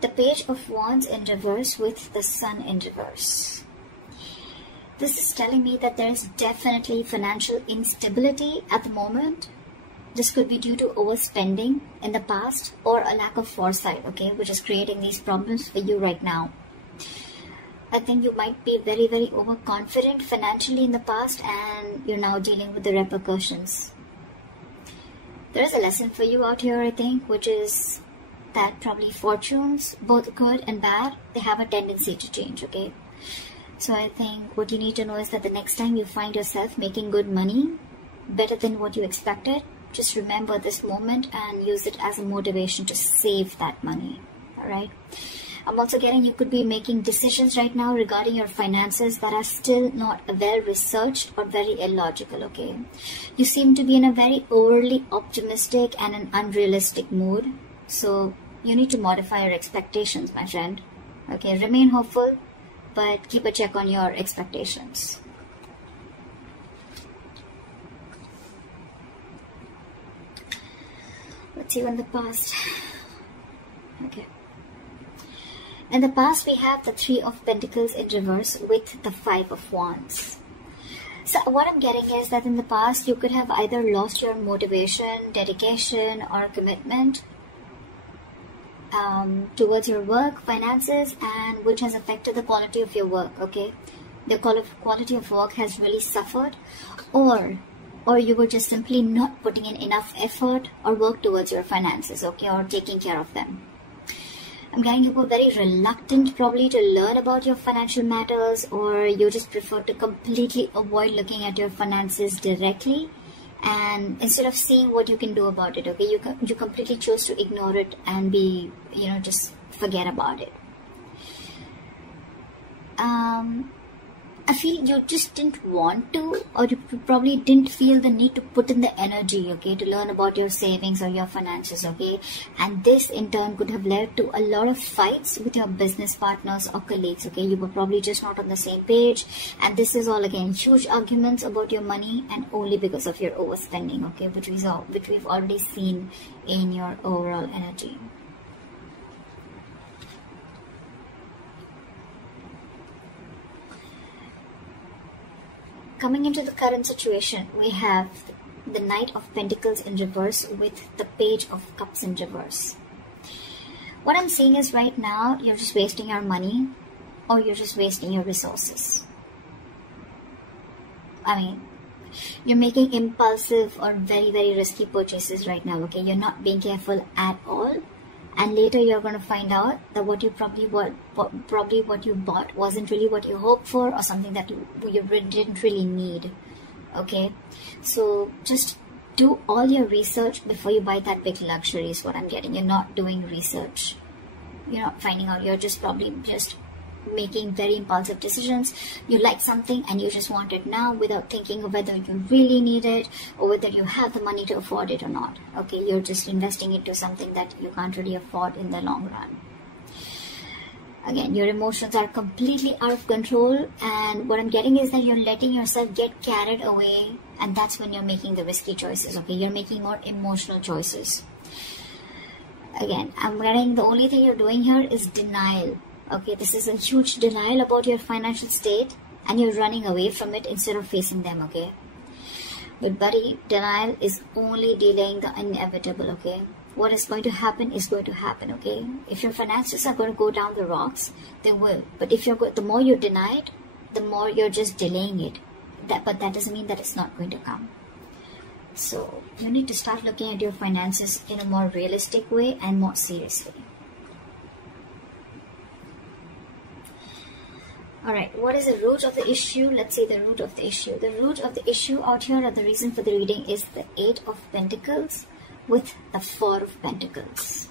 The Page of Wands in reverse with the Sun in reverse. This is telling me that there is definitely financial instability at the moment. This could be due to overspending in the past or a lack of foresight, okay, which is creating these problems for you right now. I think you might be very, very overconfident financially in the past and you're now dealing with the repercussions. There is a lesson for you out here, I think, which is that probably fortunes, both good and bad, they have a tendency to change, okay? So I think what you need to know is that the next time you find yourself making good money, better than what you expected, just remember this moment and use it as a motivation to save that money, alright? I'm also getting you could be making decisions right now regarding your finances that are still not well researched or very illogical, okay? You seem to be in a very overly optimistic and an unrealistic mood. So you need to modify your expectations, my friend. Okay, remain hopeful, but keep a check on your expectations. Let's see in the past. Okay. In the past, we have the Three of Pentacles in reverse with the Five of Wands. So what I'm getting is that in the past, you could have either lost your motivation, dedication, or commitment towards your work, finances, and which has affected the quality of your work, okay? The quality of work has really suffered, or you were just simply not putting in enough effort or work towards your finances, okay, or taking care of them. I'm getting you were very reluctant probably to learn about your financial matters, or you just prefer to completely avoid looking at your finances directly, and instead of seeing what you can do about it, okay, you completely chose to ignore it and be, just forget about it. I feel you just didn't want to, or you probably didn't feel the need to put in the energy, okay, to learn about your savings or your finances, okay? And this in turn could have led to a lot of fights with your business partners or colleagues, okay? You were probably just not on the same page, and this is all again huge arguments about your money, and only because of your overspending, okay, which we've already seen in your overall energy. Coming into the current situation, we have the Knight of Pentacles in reverse with the Page of Cups in reverse. What I'm seeing is right now, you're just wasting your money or you're just wasting your resources. I mean, you're making impulsive or very, very risky purchases right now, okay? You're not being careful at all. And later you're going to find out that what you probably what you bought wasn't really what you hoped for, or something that you didn't really need. Okay, so just do all your research before you buy that big luxury is what I'm getting. You're not doing research. You're not finding out. You're just probably just making very impulsive decisions. You like something and you just want it now without thinking of whether you really need it or whether you have the money to afford it or not. Okay, you're just investing into something that you can't really afford in the long run. Again, your emotions are completely out of control, and what I'm getting is that you're letting yourself get carried away, and that's when you're making the risky choices. Okay, you're making more emotional choices. Again, I'm getting the only thing you're doing here is denial. Okay, this is a huge denial about your financial state, and you're running away from it instead of facing them, okay? But buddy, denial is only delaying the inevitable, okay? What is going to happen is going to happen, okay? If your finances are going to go down the rocks, they will. But if the more you deny it, the more you're just delaying it. But that doesn't mean that it's not going to come. So you need to start looking at your finances in a more realistic way and more seriously. Alright, what is the root of the issue? Let's see the root of the issue. The root of the issue out here, or the reason for the reading, is the Eight of Pentacles with the Four of Pentacles.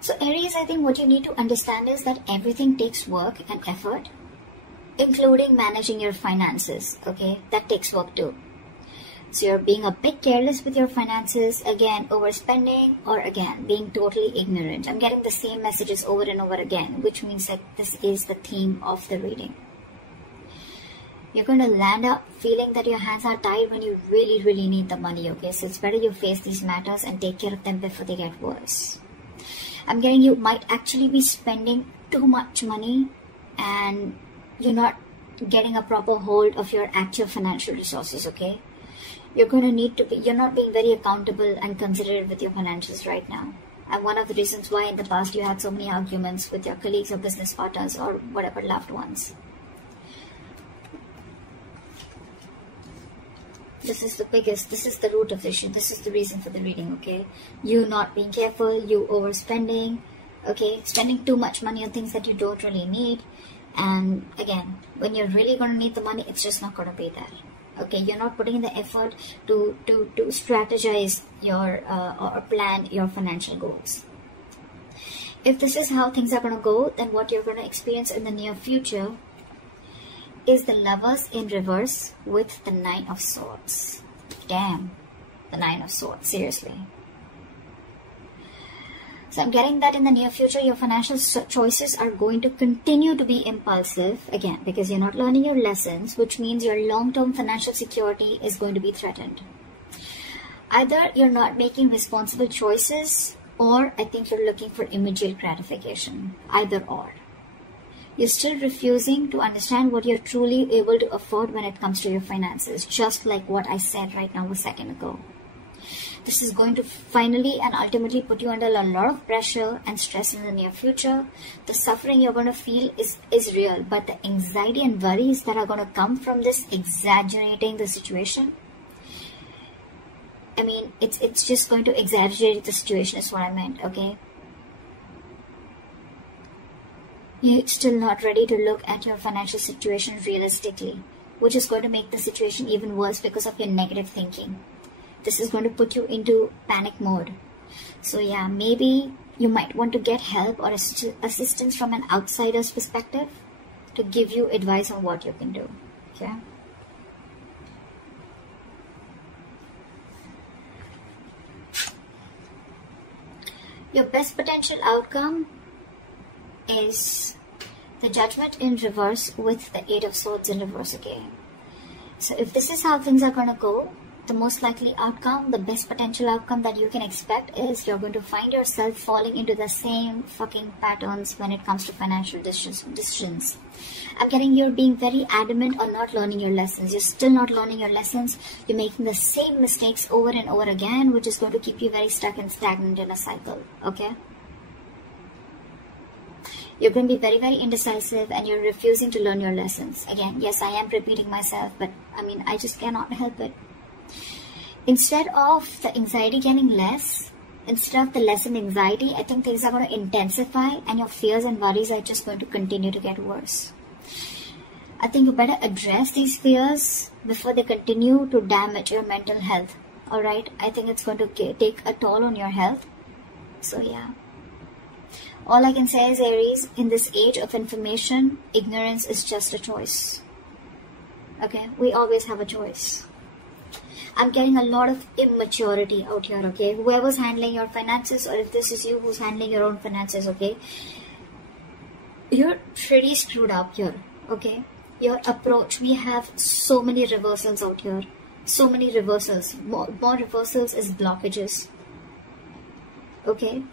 So Aries, I think what you need to understand is that everything takes work and effort, including managing your finances, okay? That takes work too. So you're being a bit careless with your finances, again, overspending, or again, being totally ignorant. I'm getting the same messages over and over again, which means that this is the theme of the reading. You're going to land up feeling that your hands are tied when you really, really need the money, okay? So it's better you face these matters and take care of them before they get worse. I'm getting you might actually be spending too much money and you're not getting a proper hold of your actual financial resources, okay? You're going to need to be, you're not being very accountable and considerate with your finances right now. And one of the reasons why in the past you had so many arguments with your colleagues or business partners or whatever loved ones. This is the root of the issue. This is the reason for the reading, okay? You not being careful, you overspending, okay? Spending too much money on things that you don't really need. And again, when you're really going to need the money, it's just not going to be there. Okay, you're not putting in the effort to strategize your or plan your financial goals. If this is how things are going to go, then what you're going to experience in the near future is the Lovers in reverse with the 9 of Swords. Damn, the 9 of Swords, seriously. So I'm getting that in the near future, your financial choices are going to continue to be impulsive, again, because you're not learning your lessons, which means your long-term financial security is going to be threatened. Either you're not making responsible choices, or I think you're looking for immediate gratification. Either or. You're still refusing to understand what you're truly able to afford when it comes to your finances, just like what I said right now a second ago. This is going to finally and ultimately put you under a lot of pressure and stress in the near future. The suffering you're going to feel is real, but the anxiety and worries that are going to come from this exaggerating the situation, I mean, it's just going to exaggerate the situation is what I meant, okay? You're still not ready to look at your financial situation realistically, which is going to make the situation even worse because of your negative thinking. This is going to put you into panic mode. So yeah, maybe you might want to get help or assistance from an outsider's perspective to give you advice on what you can do, okay? Your best potential outcome is the Judgment in reverse with the 8 of Swords in reverse again. So if this is how things are going to go, the most likely outcome, the best potential outcome that you can expect is you're going to find yourself falling into the same fucking patterns when it comes to financial decisions. I'm getting you're being very adamant on not learning your lessons. You're still not learning your lessons. You're making the same mistakes over and over again, which is going to keep you very stuck and stagnant in a cycle, okay? You're going to be very, very indecisive and you're refusing to learn your lessons. Again, yes, I am repeating myself, but I mean, I just cannot help it. Instead of the anxiety getting less, instead of the lessened anxiety, I think things are going to intensify and your fears and worries are just going to continue to get worse. I think you better address these fears before they continue to damage your mental health. Alright? I think it's going to take a toll on your health. So yeah. All I can say is, Aries, in this age of information, ignorance is just a choice. Okay? We always have a choice. I'm getting a lot of immaturity out here, okay? Whoever's handling your finances, or if this is you who's handling your own finances, okay? You're pretty screwed up here, okay? Your approach, we have so many reversals out here. So many reversals. More reversals is blockages. Okay?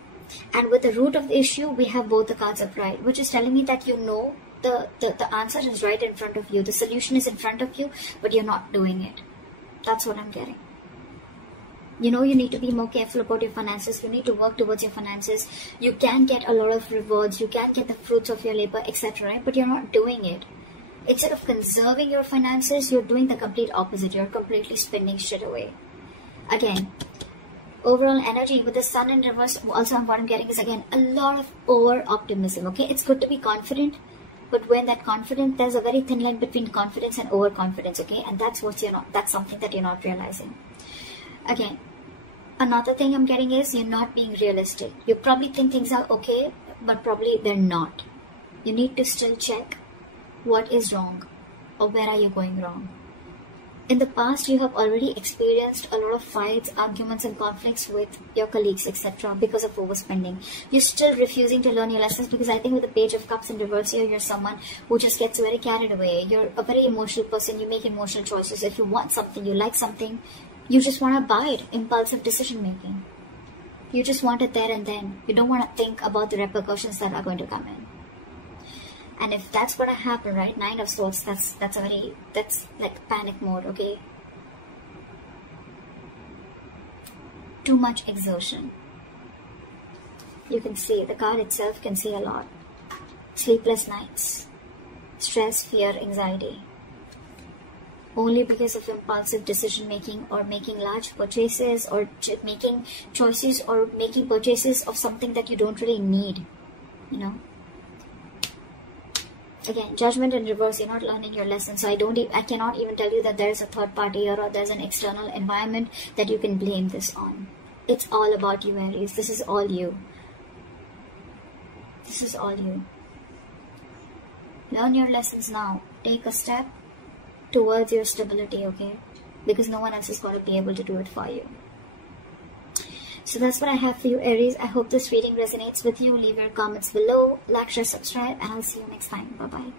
And with the root of the issue, we have both the cards upright, which is telling me that you know the answer is right in front of you. The solution is in front of you, but you're not doing it. That's what I'm getting. You know you need to be more careful about your finances. You need to work towards your finances. You can get a lot of rewards. You can get the fruits of your labor, etc. Right? But you're not doing it. Instead of conserving your finances, you're doing the complete opposite. You're completely spending shit away. Again, overall energy with the Sun in reverse, also what I'm getting is, again, a lot of over-optimism. Okay, it's good to be confident. But when that confidence, there's a very thin line between confidence and overconfidence, okay? And that's that's something that you're not realizing. Again, another thing I'm getting is you're not being realistic. You probably think things are okay, but probably they're not. You need to still check what is wrong or where are you going wrong. In the past, you have already experienced a lot of fights, arguments and conflicts with your colleagues, etc. because of overspending. You're still refusing to learn your lessons because I think with the Page of Cups in reverse here, you're someone who just gets very carried away. You're a very emotional person. You make emotional choices. If you want something, you like something, you just want to buy it. Impulsive decision making. You just want it there and then. You don't want to think about the repercussions that are going to come in. And if that's going to happen, right, 9 of Swords, that's like panic mode, okay? Too much exertion. You can see, the card itself can say a lot. Sleepless nights. Stress, fear, anxiety. Only because of impulsive decision making, or making large purchases, or making choices, or making purchases of something that you don't really need, you know. Again, Judgment in reverse. You're not learning your lesson. So I cannot even tell you that there's a third party here, or there's an external environment that you can blame this on. It's all about you, Aries. This is all you. This is all you. Learn your lessons now. Take a step towards your stability, okay? Because no one else is going to be able to do it for you. So that's what I have for you, Aries. I hope this reading resonates with you. Leave your comments below, like, share, subscribe, and I'll see you next time. Bye-bye.